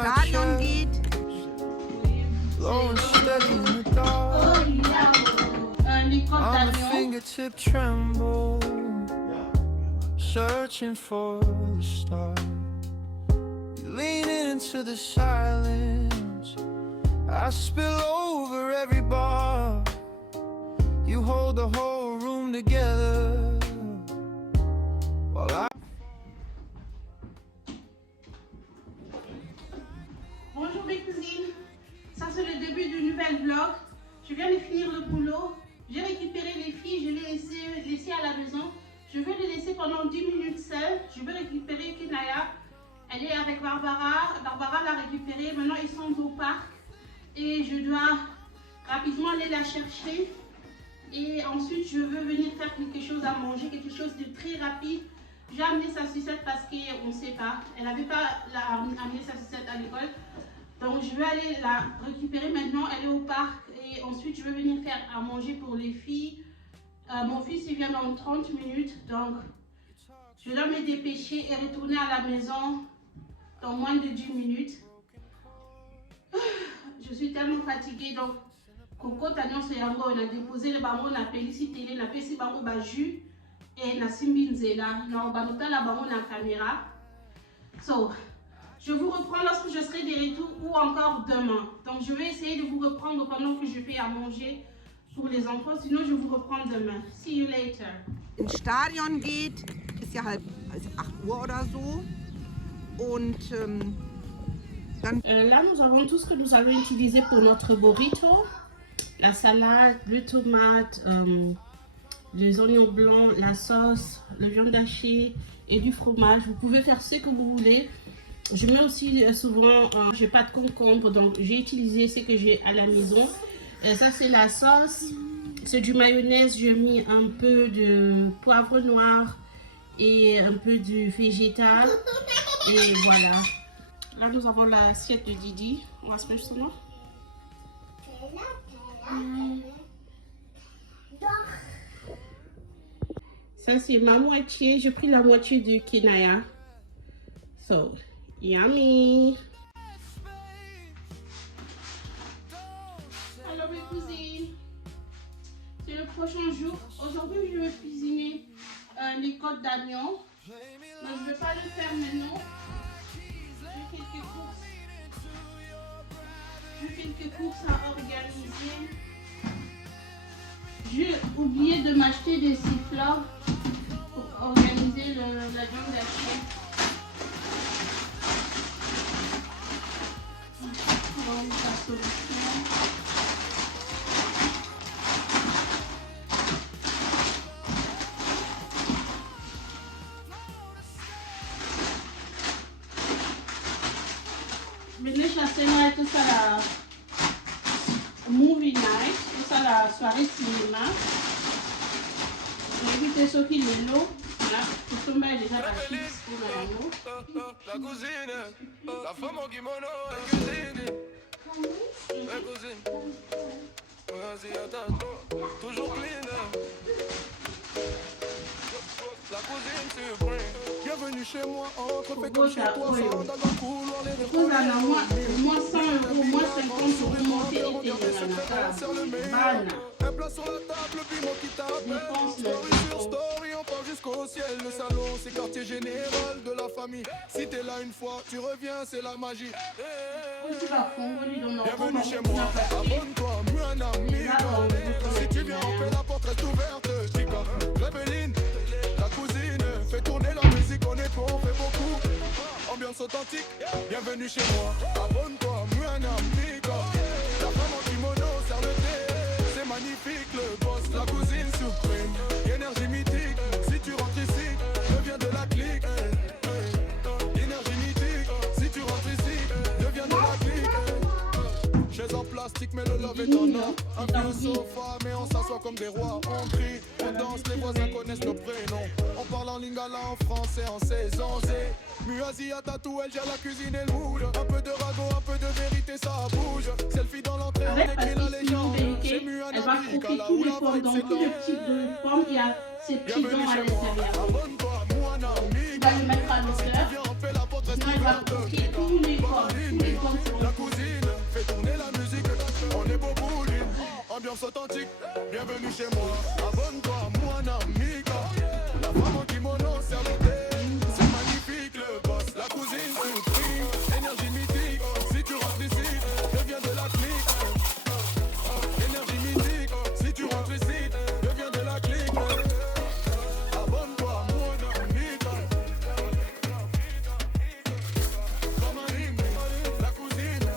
Stadion geht. Low and steady in the dark. On the fingertip tremble, searching for the start. Leaning into the silence, I spill over every bar. You hold the whole room together while I... Bonjour mes cousines, ça c'est le début du nouvel vlog. Je viens de finir le boulot, j'ai récupéré les filles, je les ai laissées à la maison. Je vais les laisser pendant 10 minutes seules. Je vais récupérer Kinaya, elle est avec Barbara, Barbara l'a récupérée, maintenant ils sont au parc et je dois rapidement aller la chercher. Et ensuite je veux venir faire quelque chose à manger, quelque chose de très rapide. J'ai amené sa sucette parce qu'on ne sait pas. Elle n'avait pas amené sa sucette à l'école. Donc je vais aller la récupérer maintenant. Elle est au parc. Et ensuite je vais venir faire à manger pour les filles. Mon fils il vient dans 30 minutes. Donc je dois me dépêcher et retourner à la maison dans moins de 10 minutes. Je suis tellement fatiguée. Donc Coco Tanion Soyango, on a déposé le bango, on a payé ici télé, on a payé ici bango baju. Et na simbinzela na obanuta la bango na caméra. So, je vous reprends lorsque je serai de retour ou encore demain. Donc je vais essayer de vous reprendre pendant que je fais à manger pour les enfants, sinon je vous reprends demain. See you later. Ins Stadion geht, ist ja halb 8 Uhr oder so. Und dann... Là nous avons tout ce que nous avons utilisé pour notre burrito. La salade, le tomate, les oignons blancs, la sauce, le viande hachée et du fromage. Vous pouvez faire ce que vous voulez. Je mets aussi souvent, j'ai pas de concombre, donc j'ai utilisé ce que j'ai à la maison. Ça c'est la sauce, c'est du mayonnaise. J'ai mis un peu de poivre noir et un peu du végétal. Et voilà. Là nous avons l'assiette de Didi. On va se mettre sur moi. Ça c'est ma moitié, j'ai pris la moitié de Kinaya. So, yummy! Alors mes cousines, c'est le prochain jour. Aujourd'hui je vais cuisiner les côtes d'agneau. Mais je ne vais pas le faire maintenant. J'ai quelques courses à organiser. J'ai oublié de m'acheter des siffleurs pour organiser la viande hachée. Donc, la solution. Venez chasser moi tout ça la movie night, tout ça la soirée cinéma. J'ai évité ce qui est l'eau. Là, tout ça est déjà parti pour l'agneau. La cousine, la femme en kimono, la cuisine. La cousine, vas-y attends, toujours clean. La cousine suprême. Bienvenue chez moi, entre fait comme chez toi, sans dans le couloir, les Vous en avez moins 100 €, moins 50 € pour monter les télé. un plat sur la table, le piment qui tape. Story sur story, on part jusqu'au ciel. Le salon, c'est quartier général de la famille. Si t'es là une fois, tu reviens, c'est la magie. Bienvenue chez moi, abonne-toi, mieux un ami. Si tu viens, on fait la porte reste ouverte. Chica, Rebelline, la cousine, fais tourner la musique, on est trop, on fait beaucoup. Ambiance authentique, bienvenue chez moi, abonne-toi, mieux un ami. La femme en kimono sert le thé, c'est magnifique, le boss, la cousine suprême. Énergie mythique, si tu rentres ici, deviens de la clique. Énergie mythique, si tu rentres ici, deviens de la clique. Chaise en plastique, mais le love est en or. Un vieux sofa, mais on s'assoit comme des rois. On crie, on danse, les voisins connaissent nos prénoms. On parle en lingala, en français, en saison Z. Muazi à tatou, elle gère la cuisine et le mood. Un peu de ragot, un peu de vérité, ça bouge. Selfie dans l'entrée, on écrit la légende. Elle va croquer tous les pommes, dans tout le type de pommes, il y a ces petits dents à l'intérieur. On va le mettre à l'hauteur. Sinon, elle va croquer tous les pommes. encore. Tous les comptes sont La cousine fait tourner la musique. On est beau bowling, ambiance authentique. Bienvenue chez moi, abonne-toi, moi Namika. La femme en kimono sert le thé. C'est magnifique le boss, la cousine tout prix. Énergie mythique, si tu rentres ici, deviens de la clique. Énergie mythique, si tu rentres ici, deviens de la clique. Abonne-toi, moi Namika. Comme un hymne, la cousine.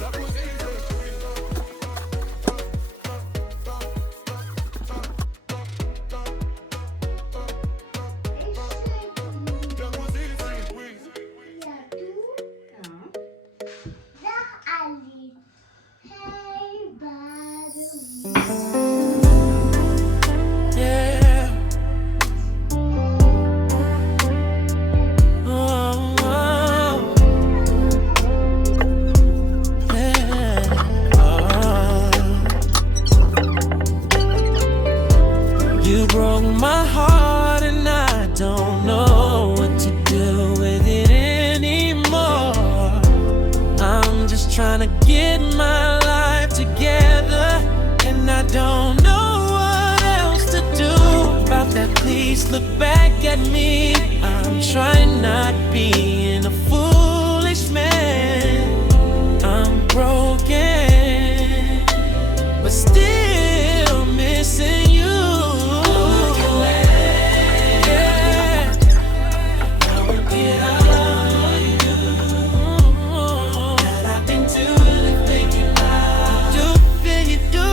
La cousine. Yeah. Oh, oh. Yeah. Oh. You broke my heart and I don't know what to do with it anymore. I'm just trying to get my life together and I don't know what else to do about that. Please look back at me. I'm trying not being a foolish man. I'm broken, but still missing you. Yeah. I will get out on you. That I've been doing thinking about. Do feel you do.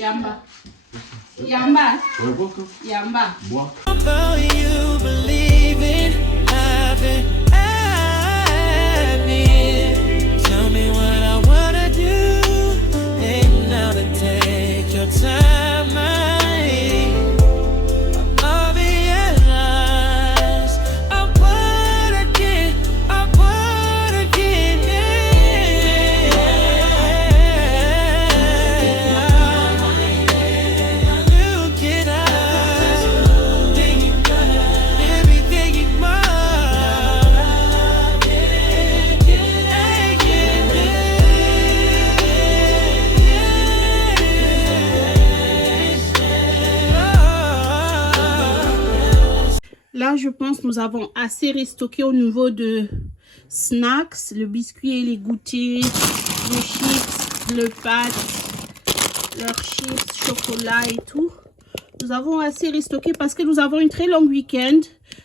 Yamba. Yamba. Yamba. Although you believe in having me, tell me what I wanna do. Ain't now to take your time, I'll be at last. I wanna get, look it up, everything you want. Là, je pense que nous avons assez restocké au niveau de snacks, le biscuit et les goûters, les chips, le pâte, leurs chips, chocolat et tout. Nous avons assez restocké parce que nous avons une très longue week-end.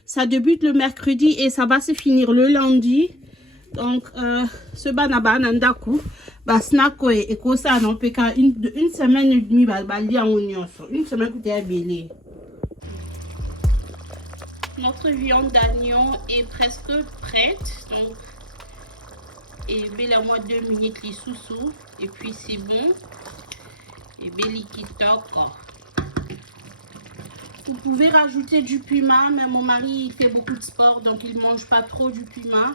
Ça débute le mercredi et ça va se finir le lundi. Donc, ce banabanandaku, snack et quoi ça, non, une semaine et demie, une semaine que tu es belé. Notre viande d'agneau est presque prête, donc et belle à moi 2 minutes les sous-sous et puis c'est bon et belli qui toque. Vous pouvez rajouter du piment, mais mon mari il fait beaucoup de sport donc il mange pas trop du piment,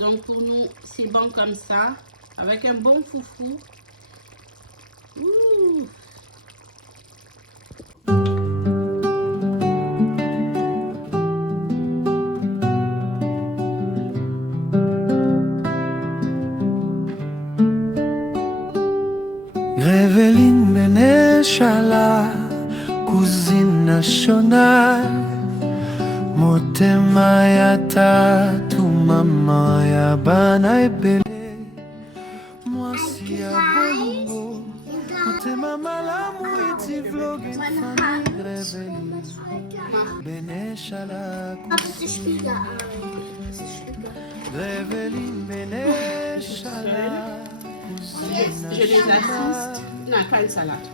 donc pour nous c'est bon comme ça avec un bon foufou. Ouh. Reveline Beneshala, cousine nationale. Motema ya tatu, mama ya bana ebele. Mwasi ya bongo, motema malamu iti vlogging famille. Reveline Beneshala, Reveline Beneshala. Je les assiste. Non, pas une salade.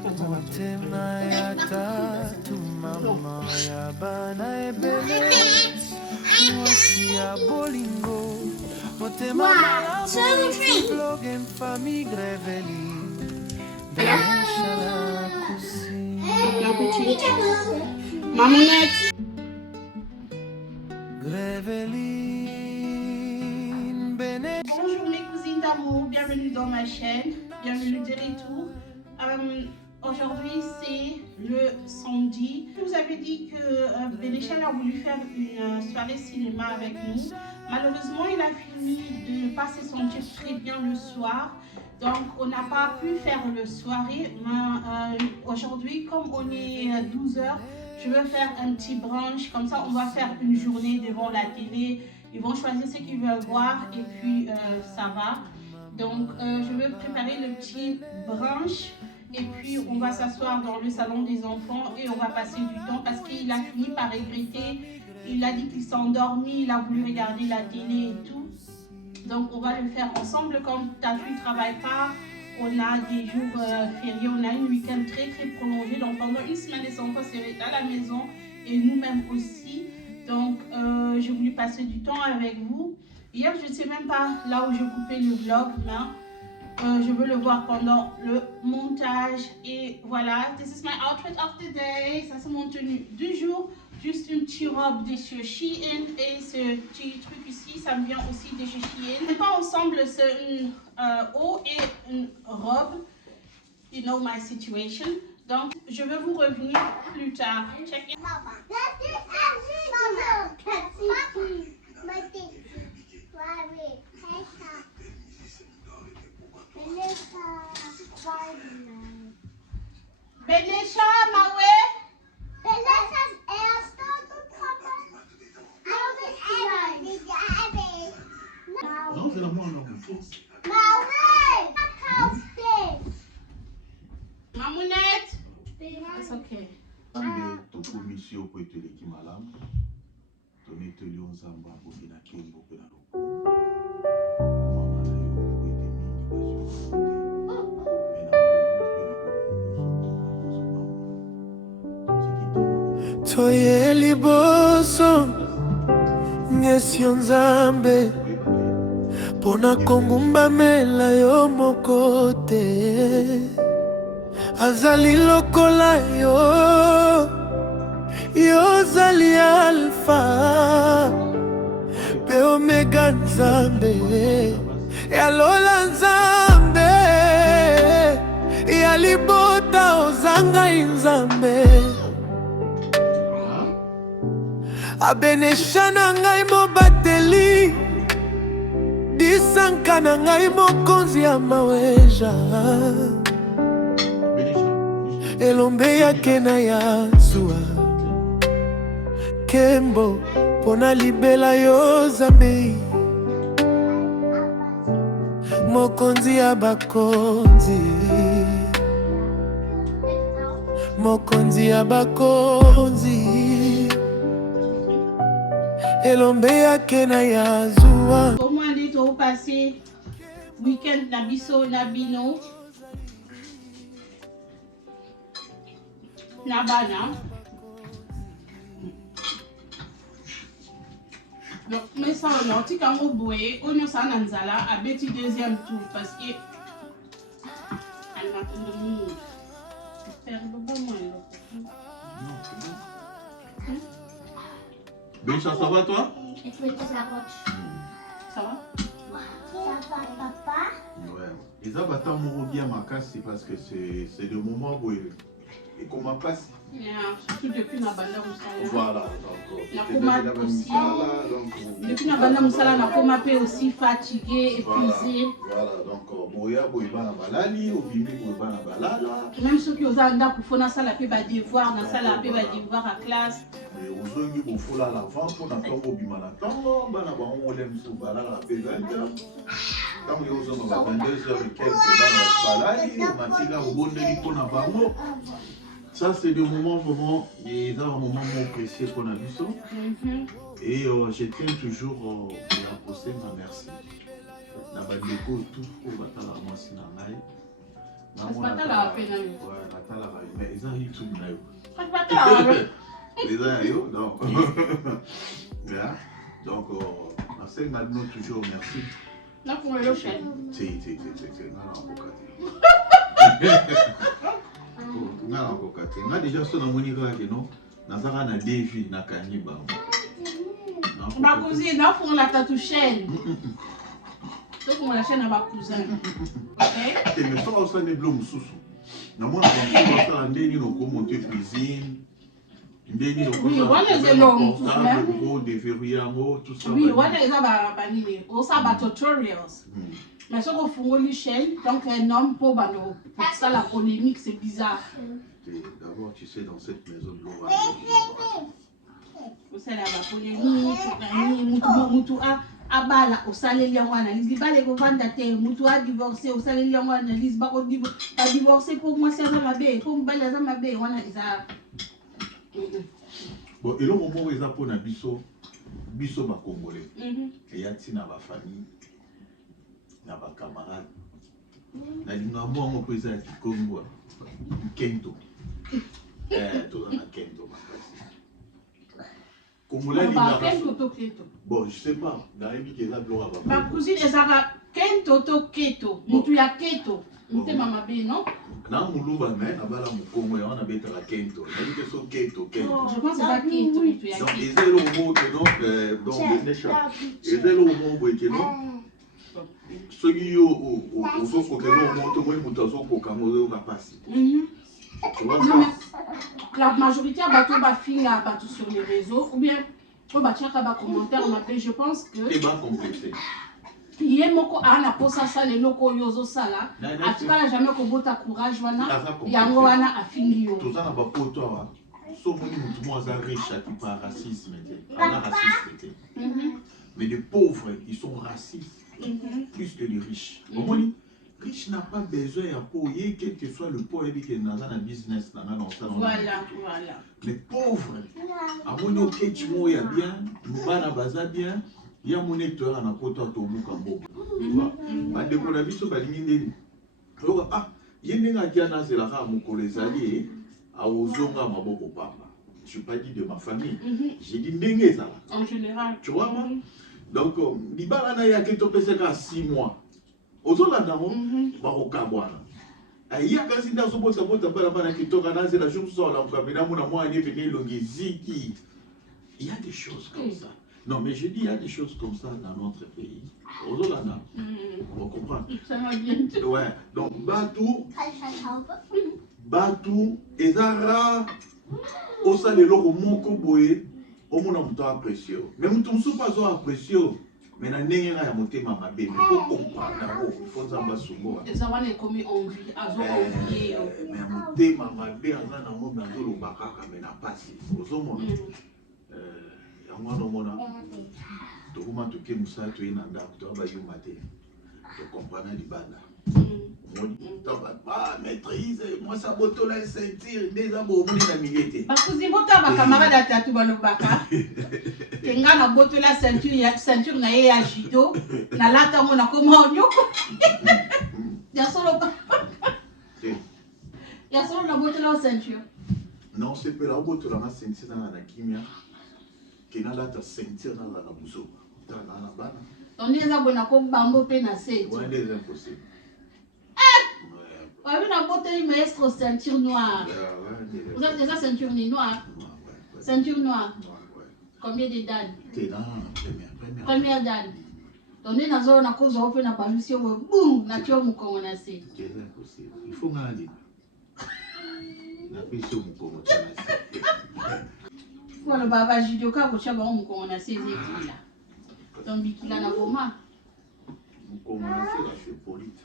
Motema malamu vlog famille Greveli. Benesha kusi. Mamounette. Greveli. Bonjour mes cousines d'amour, bienvenue dans ma chaîne, bienvenue de retour. Aujourd'hui c'est le samedi. Je vous avais dit que Bénéchal a voulu faire une soirée cinéma avec nous. Malheureusement il a fini de ne pas se sentir très bien le soir. Donc on n'a pas pu faire le soirée. Mais aujourd'hui comme on est 12h, je veux faire un petit brunch. Comme ça on va faire une journée devant la télé. Ils vont choisir ce qu'ils veulent voir et puis ça va. Donc je vais préparer le petit brunch et puis on va s'asseoir dans le salon des enfants et on va passer du temps parce qu'il a fini par regretter. Il a dit qu'il s'est endormi, il a voulu regarder la télé et tout. Donc on va le faire ensemble comme Tatou ne travaille pas. On a des jours fériés, on a une week-end très prolongée. Donc pendant une semaine les enfants seraient à la maison et nous-mêmes aussi. Donc, j'ai voulu passer du temps avec vous. Hier, je ne sais même pas là où je coupais le vlog, mais je veux le voir pendant le montage. Et voilà, this is my outfit of the day. Ça, c'est mon tenue du jour. Juste une petite robe de chez Shein. Et ce petit truc ici, ça me vient aussi de chez Shein. On n'est pas ensemble, c'est une haut et une robe. You know my situation. Donc, je vais vous revenir plus tard. Check it. Benesha, Mawe. Non, c'est la moi, non. Mamounette. It's okay. Toko misio po eteleki malamu. Tone teli onzamba boki na kembo pe na loko. Mama na yo po ete mingi kasi Toye liboso ngesi nzambe pona kongumba mela yo mokote azali lokola yo zali alpha pe omega nzambe yalola nzambe yalibota ozanga nzambe Abenesha na ngai mobateli disanka na ngai mokonzi ya maweja elombe yake na ya zuwa kembo pona libela yo zambe mokonzi ya bakonzi mokonzi ya bakonzi elombe yake na ya zuwa. Au moins dit au passé week-end na biso na bino na bana. Donc mais ça on a dit quand on boye on a ça na nzala a beti deuxième tour parce que elle m'a tout le monde faire le bon moyen. Bécha, ça va toi? Et tu veux la roche. Ça va? Ça va, papa? Ouais. Et ça va tant mon bien ma casse, c'est parce que c'est le moment où et comment passe? Surtout depuis la bande de Voilà, donc. aussi. Depuis la bande de aussi fatigué, épuisé. Voilà, donc boya boyba na balali, obimi boyba na balala. Même ceux qui osent anda pour faire ça la paix va devoir, na ça la paix va devoir à classe. Mais ozongi bo fola la vente pour na tombo bima na tombo, bana ba on lem sou balala la paix 20h. Quand les ozongi ba 22h et quelques bana balali, matina obondeli pour na bango. Ça, c'est des moments vraiment, et dans un moment précieux qu'on a vu ça. Et je tiens toujours à poster ma merci. La bandeko tout pour batala moi sinangai. Batala pena. Ouais, batala mais ils ont eu tout nayo. Batala. Les aïeux, donc. Bien. Donc Marseille Malno toujours merci. Non, pour le chef. C'est nga déjà so na moni ka ke no na saka na défi na kanyi ba. Ma cousine, non, pour la tatou chaîne. Donc on la chaîne à ma cousine. OK? Et mais ça aussi ne blom susu. Na mona ko ça ndeni no ko monter cuisine. Ndeni no ko. Oui, on les longs tout même. Go déverrouiller tout ça. Oui, on les a ba nini. On ça ba tutorials. Mais ce qu'on fait une chaîne, donc un homme pour ça la polémique, c'est bizarre. D'abord, tu sais, dans cette maison de l'eau, c'est la polémique, mutu abala osale liangwana, lisbale ko vanda te, mutu a divorcé osale liangwana, lisba ko divorcé pour moi c'est ma bé, pour mbala za ma bé, wana isa. Bon, et le moment où ils apprennent à biso ba congolais. Et y a tina ba famille. Na ba camarade na linga mbongo pesa ya Kikongo Kento to na Kento Kongola linga Kento. Bon, je sais pas dans les qui là blora ba Ma cousine ezaka Kento to Keto mutu ya Keto mte mama be non na muluba mais na bala mukongo ya wana beta la Kento na dit so Keto je pense c'est Keto mutu ya donc Keto ils étaient le mot que non donc Nesha ils étaient le mot que non ceux qui ont la majorité a battu ba fille a battu sur les réseaux ou bien au battu a ba commentaire je pense que et ba complexé yé moko ana posa ça les loko yozo sala en tout cas jamais ko bota courage wana yango wana afingi yo tout ça na ba poto wa so moni mutu mo za riche qui par racisme ana raciste mais les pauvres ils sont racistes plus que les riches. Riche n'a pas besoin de payer, quel que soit le pauvre qui est dans un business. Voilà. Les pauvres, à mon ok, tu m'as bien, nous bana baza bien, il y a mon électeur à poto à Tobu Kambo. Tu vois, la vie sur Balimindé. Ah, il y a une agana, c'est la femme au les à Ozonga Maboko Papa. Je n'ai pas dit de ma famille, j'ai dit Nengeza. En général. Tu vois, moi? Donc, Libala na ya keto peseka 6 mois. Ozola namo ba okabwana. Aya kasi nda so bota bala bana kitoka na zela jour so la mukabena muna moi ani venir longeziki. Il y a des choses comme ça. Non, mais je dis il y a des choses comme ça dans notre pays. Ozola na. On comprend. Ça va bien. Ouais. Donc Batu ezara osalelo ko moko boye. Au monde on t'a apprécié. Mais on ne pas apprécié. Mais na ndenge ya motema mabe mais faut comprendre d'abord il faut zamba sungo. Ça va les commis envie azo envie. Mais motema mabe aza na ngo na zolo bakaka mais na pasi. Ozomona. Yango no mona. To kuma to ke musa to ina ndako to ba yuma te. To comprendre libanda. Maîtrise, moi ça boto la ceinture, déjà bon, on est la milité. Parce que si bota ba camarade à tatou balobaka, kenga na boto la ceinture na ye ya judo, na lata mo na koma onyoko. Ya solo na boto la ceinture. Non, c'est pas la boto la ceinture na na kimia. Kenga lata ceinture na la buso. Na na bana. On est za bona ko bambo pe na se. Ouais, c'est impossible. On a boté maestro ceinture noire. Vous avez déjà ceinture noire? Ceinture noire. Combien de dan? T'es dans la première dan. On est dans zone à cause de open apparition. Boum, nature mukongo na se. C'est impossible. Il faut m'aller. Na piso mukongo na se. Voilà, baba judoka ko chaba mukongo na se zeki la. Tombikila na goma. Mukongo na se la chepolite.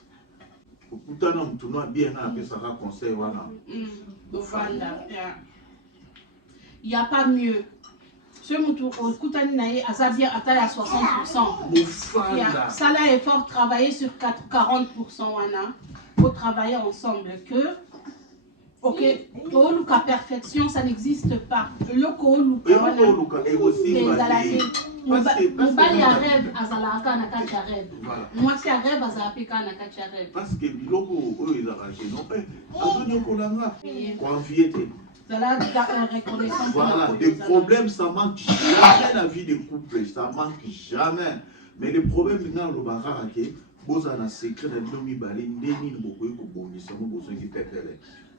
Kutana mtu no bien na pesa ka conseil wana. Il y a pas mieux. Ce mtu kutani na ye azabia atala 60%. Ça là est fort travailler sur 40% wana. Faut travailler ensemble que OK, Oluka perfection ça n'existe pas. Le Oluka wana. Et aussi mobali ya rêve azalaka na kati ya rêve. Mwasi ya rêve azalapeka na kati ya rêve. Parce que biloko oyo ezalaka non azonyokolanga conviété. Voilà, des problèmes ça manque jamais la vie de couple, ça manque jamais. Mais le problème, c'est que vous avez un secret de l'homme balé, ndeni beaucoup de bonus, besoin de pépère.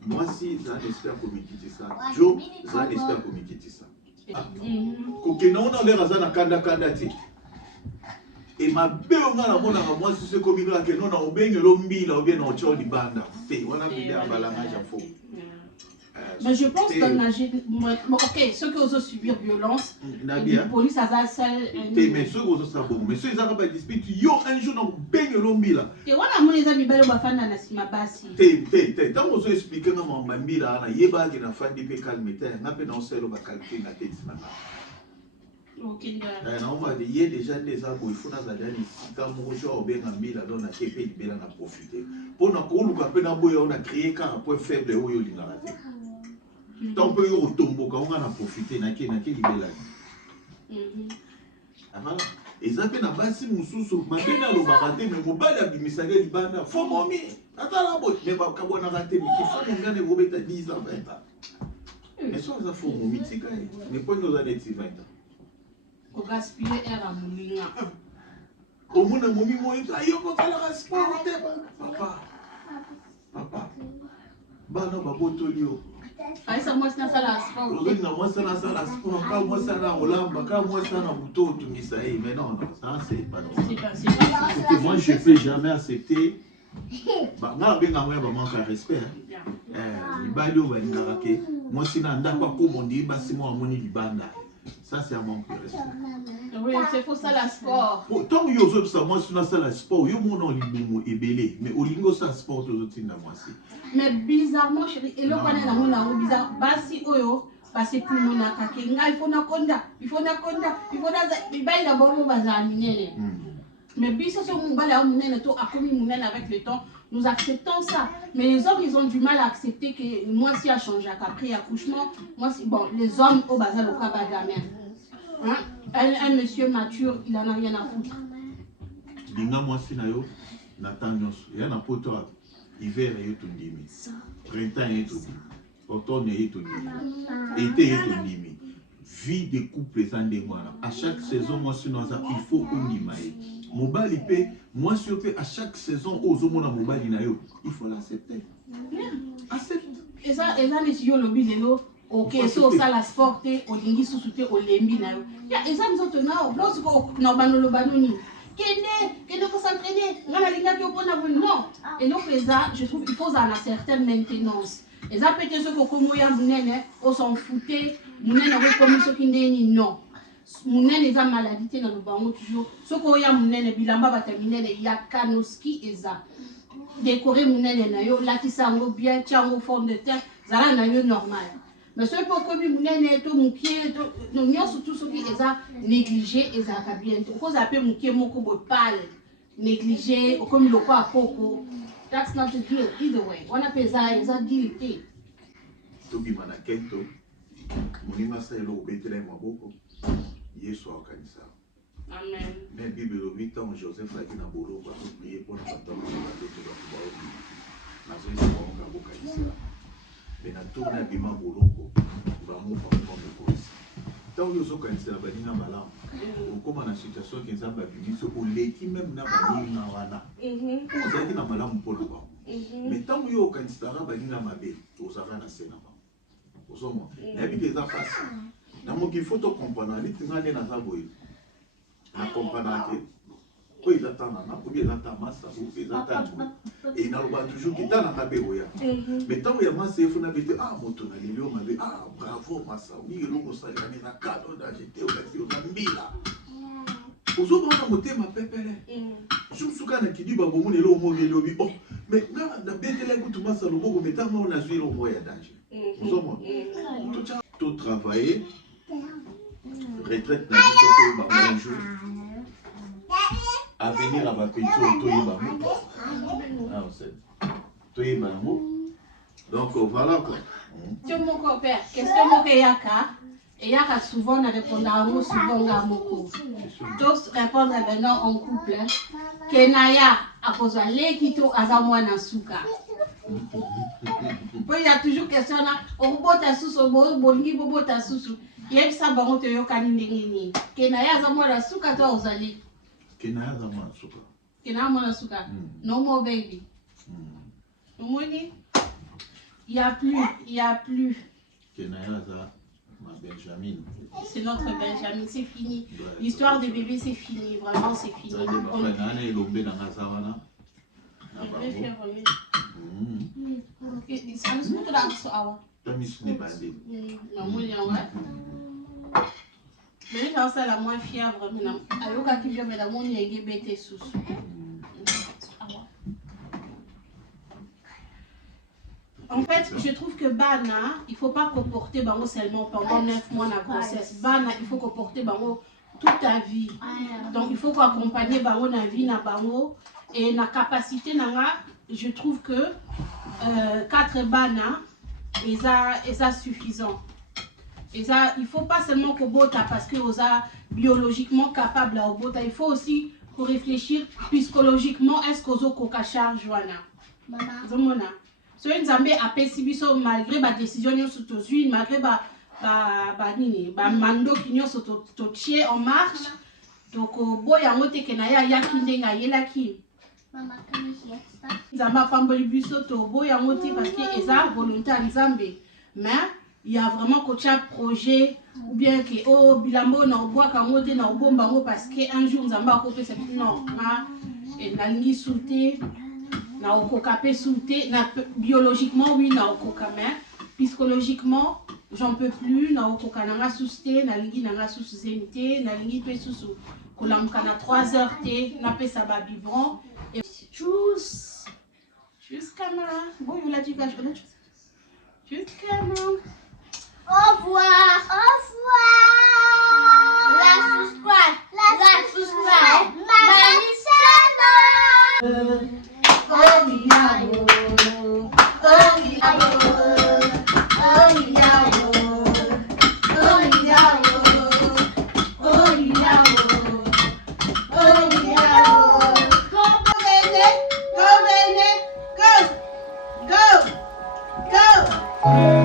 Moi, si j'en espère communiquer ça, Joe, j'en espère communiquer ça. Quand on a l'air à kanda ti. Et ma belle on a la mona moi si c'est communiquer là que non on baigne l'ombi là ou bien on tient du banda. C'est on a bien à balangage à faux. Mais je pense que ok, ceux qui osent subir violence, la police a ça seul. Mais ceux qui osent ça bon, mais ceux qui n'ont pas dispute, yo un jour on baigne l'ombi là. Et on a mon amis belle bafana na sima basi. Tant on se expliquer na mambambi là na yeba ki na fandi pe calme terre, na pe na selo ba calculer na tête na. OK. Na on va dire déjà des arbres il faut na za dani sika mo jo obenga mbila don na kepe libela na profiter. Pour na ko luka pe na boya on a créé car point faible oyo lingala te. Tant que yo tombo ka on a profiter na ke libela. Voilà. Et ça fait na basi mususu mabena lo barate mais mobali abimisanga libanda fo momi atala bo mais ba kabona raté mais qui faut ngane robeta 10 ans 20 ans. Mais ça ça faut momi tika mais pas nous années 20 ans. Ko gaspiller era mulinga. Au monde momi mo ayo ko kala sport papa bana ba botolio. Aisa moi sina sala sport. Aujourd'hui na moi sala sport ka moi sala olamba ka moi sala buto tumisa mais non ça c'est pas non. Moi je peux jamais accepter ba nga benga moi ba manque de respect. Libalo ba ndakake moi sina ndakwa ko bondi basi mo amoni libanda. Ça c'est un manque de respect. Oui, c'est pour ça la sport. Tant que vous ça moi sur la sport, yo mon libumo ebelé, mais au lingo ça sport aux autres na moi si. Mais bizarrement chérie, et là quand on a mon bizarre, basi oyo, basi pour mon akake, nga il faut na konda, il faut na bail d'abord mon bazar minene. Mais biso so mon bala minene to a commis minene avec le temps, nous acceptons ça. Mais les hommes ils ont du mal à accepter que moi si a changé après accouchement, moi si bon les hommes au bazar au cas gamin. Hein? Un monsieur mature, il en a rien à foutre. Dinga moi si na yo natanyos, ya na poto hiver et tout ndimi. Printemps et tout ndimi. Automne et tout ndimi. Été et tout ndimi. Vie des couples en des mois. À chaque saison moi si nous il faut undimae. Mobali pe moi si pe à chaque saison aux hommes na mobali na yo, il faut l'accepter. Accepte. Et ça les yeux lobby de l'eau. Ok, so ça la sporté, au lingi sous-souté, au lembi na yo. Ya, et ça nous autres na, lorsqu'on a banolo banoni. Kene ko s'entraîner, ngana linga ki opona bon non. Et donc ça, je trouve qu'il faut une certaine maintenance. Et ça peut-être ce que comme ya munene, on s'en foutait, munene on comme ce qui ndeni non. Munene eza maladie na lobango toujours. Ce que ya munene bilamba bataminene ya kanoski eza. Décorer munene na yo, latisango bien, tiango fond de terre, zala na yo normal. Mais ce pour comme munene to mukie to no nyonso tout ce qui est négligé et ça va bien. Cause appelle mukie moko bo pal négligé ou comme le quoi poco. That's not the deal either way. On appelle ça deal té. To bi manakento. Munima sa elo betele maboko. Yesu akanisa. Amen. Mais Bible au 8 ans Joseph a dit na bolo pour prier pour la femme de la tête de la maison de mon kanisa. Mais na tourna bima boloko va mo pa mo police tant yo so kanisa ba dina malamu o koma na situation ki nzamba biso o leki même na ba dina wana o zaki na malamu polo ba mais tant yo kanisa ba dina mabe o zaka na sena ba o so mo na bi des affaires na mo ki faut to comprendre ni tinga na za boy na comprendre que quoi ils attendent na pour ils attendent massa ou ils attendent et na ba toujours qui dans na beoya mais tant que massa il faut na bete moto na lelo mabe bravo massa oui le longo ça na cadeau da j'étais au kasi au mbila ozo na motema pepele suka na kidi ba bomu lelo mo lobi mais na bete la kutu massa lo bogo mais tant on a joué le moyen danger ozo mo tout travailler retraite na biso ba un jour à venir à ma petite donc voilà quoi. Tu mon compère, question mon yaka et yaka souvent on répond à moi souvent à moko. Tous répondre maintenant en couple. Kenaya à cause de l'équito azamwa na suka. Puis il y a toujours question là, on bota sous au bongi bota sous. Il y a ça bango te yo kanini. Kenaya azamwa na suka toi ozali. Kenaya za mwana suka. Kenaya mwana suka. No more baby. Omoni? Il y a plus. Kenaya za ma Benjamin. C'est notre Benjamin, c'est fini. L'histoire de bébé, c'est fini. Vraiment, c'est fini. On je vais faire remettre. Ok, ça nous se met là sur awa. Mais j'ai ça la moins fièvre maintenant. Alors quand il vient mais la mon yégué bête sous. En fait, je trouve que Bana, il ne faut pas comporter Bango seulement pendant 9 mois de grossesse. Bana, il faut comporter Bango toute ta vie. Donc, il faut accompagner Bango dans la vie, dans Bango. Et la capacité, je trouve que 4 Bana, c'est suffisant. Et ça, il ne faut pas seulement que Bota, parce que vous êtes biologiquement capable à Bota. Il faut aussi réfléchir psychologiquement, est-ce que vous avez charge, Maman. So nzambe apesi biso malgré ba décision nyonso tozwi malgré ba mando nyonso totie en marche donc boya ngote ke na ya yaki ndenga yelaki Mama, kann ich jetzt das? nzambe apamboli biso to boya ngote parce que eza volonté nzambe mais il y a vraiment coach projet ou bien que oh bilambo na obwaka ngote na obomba ngo parce que un jour nzambe akopesa non na lingi souté na okokapé souté na biologiquement oui na okokame psychologiquement j'en peux plus na okokananga souté na lingi nanga sous-zemité na lingi pe sous kolamuka na 3 heures té na pesa ba biberon et juste caméra bon il a dit que juste caméra Au revoir. Au revoir. La subscribe. La subscribe. Mama Channel. Oh miao, oh miao, oh miao, oh miao, oh miao, oh miao. Go baby, go baby, go, go, go.